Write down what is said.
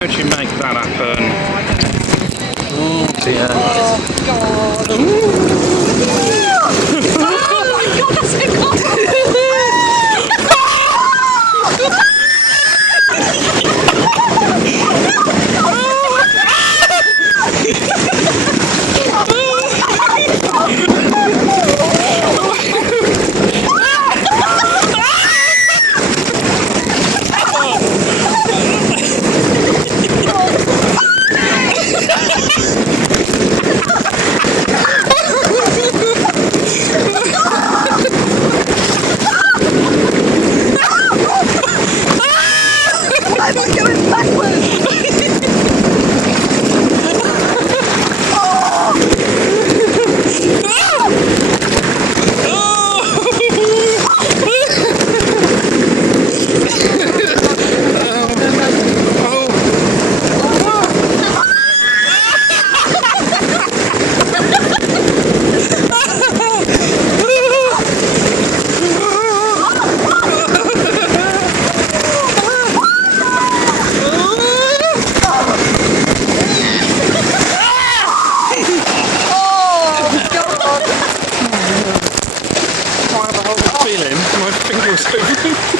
How would you make that happen? Oh dear. Oh God! Oh my God, that's so cool! Feeling my fingers.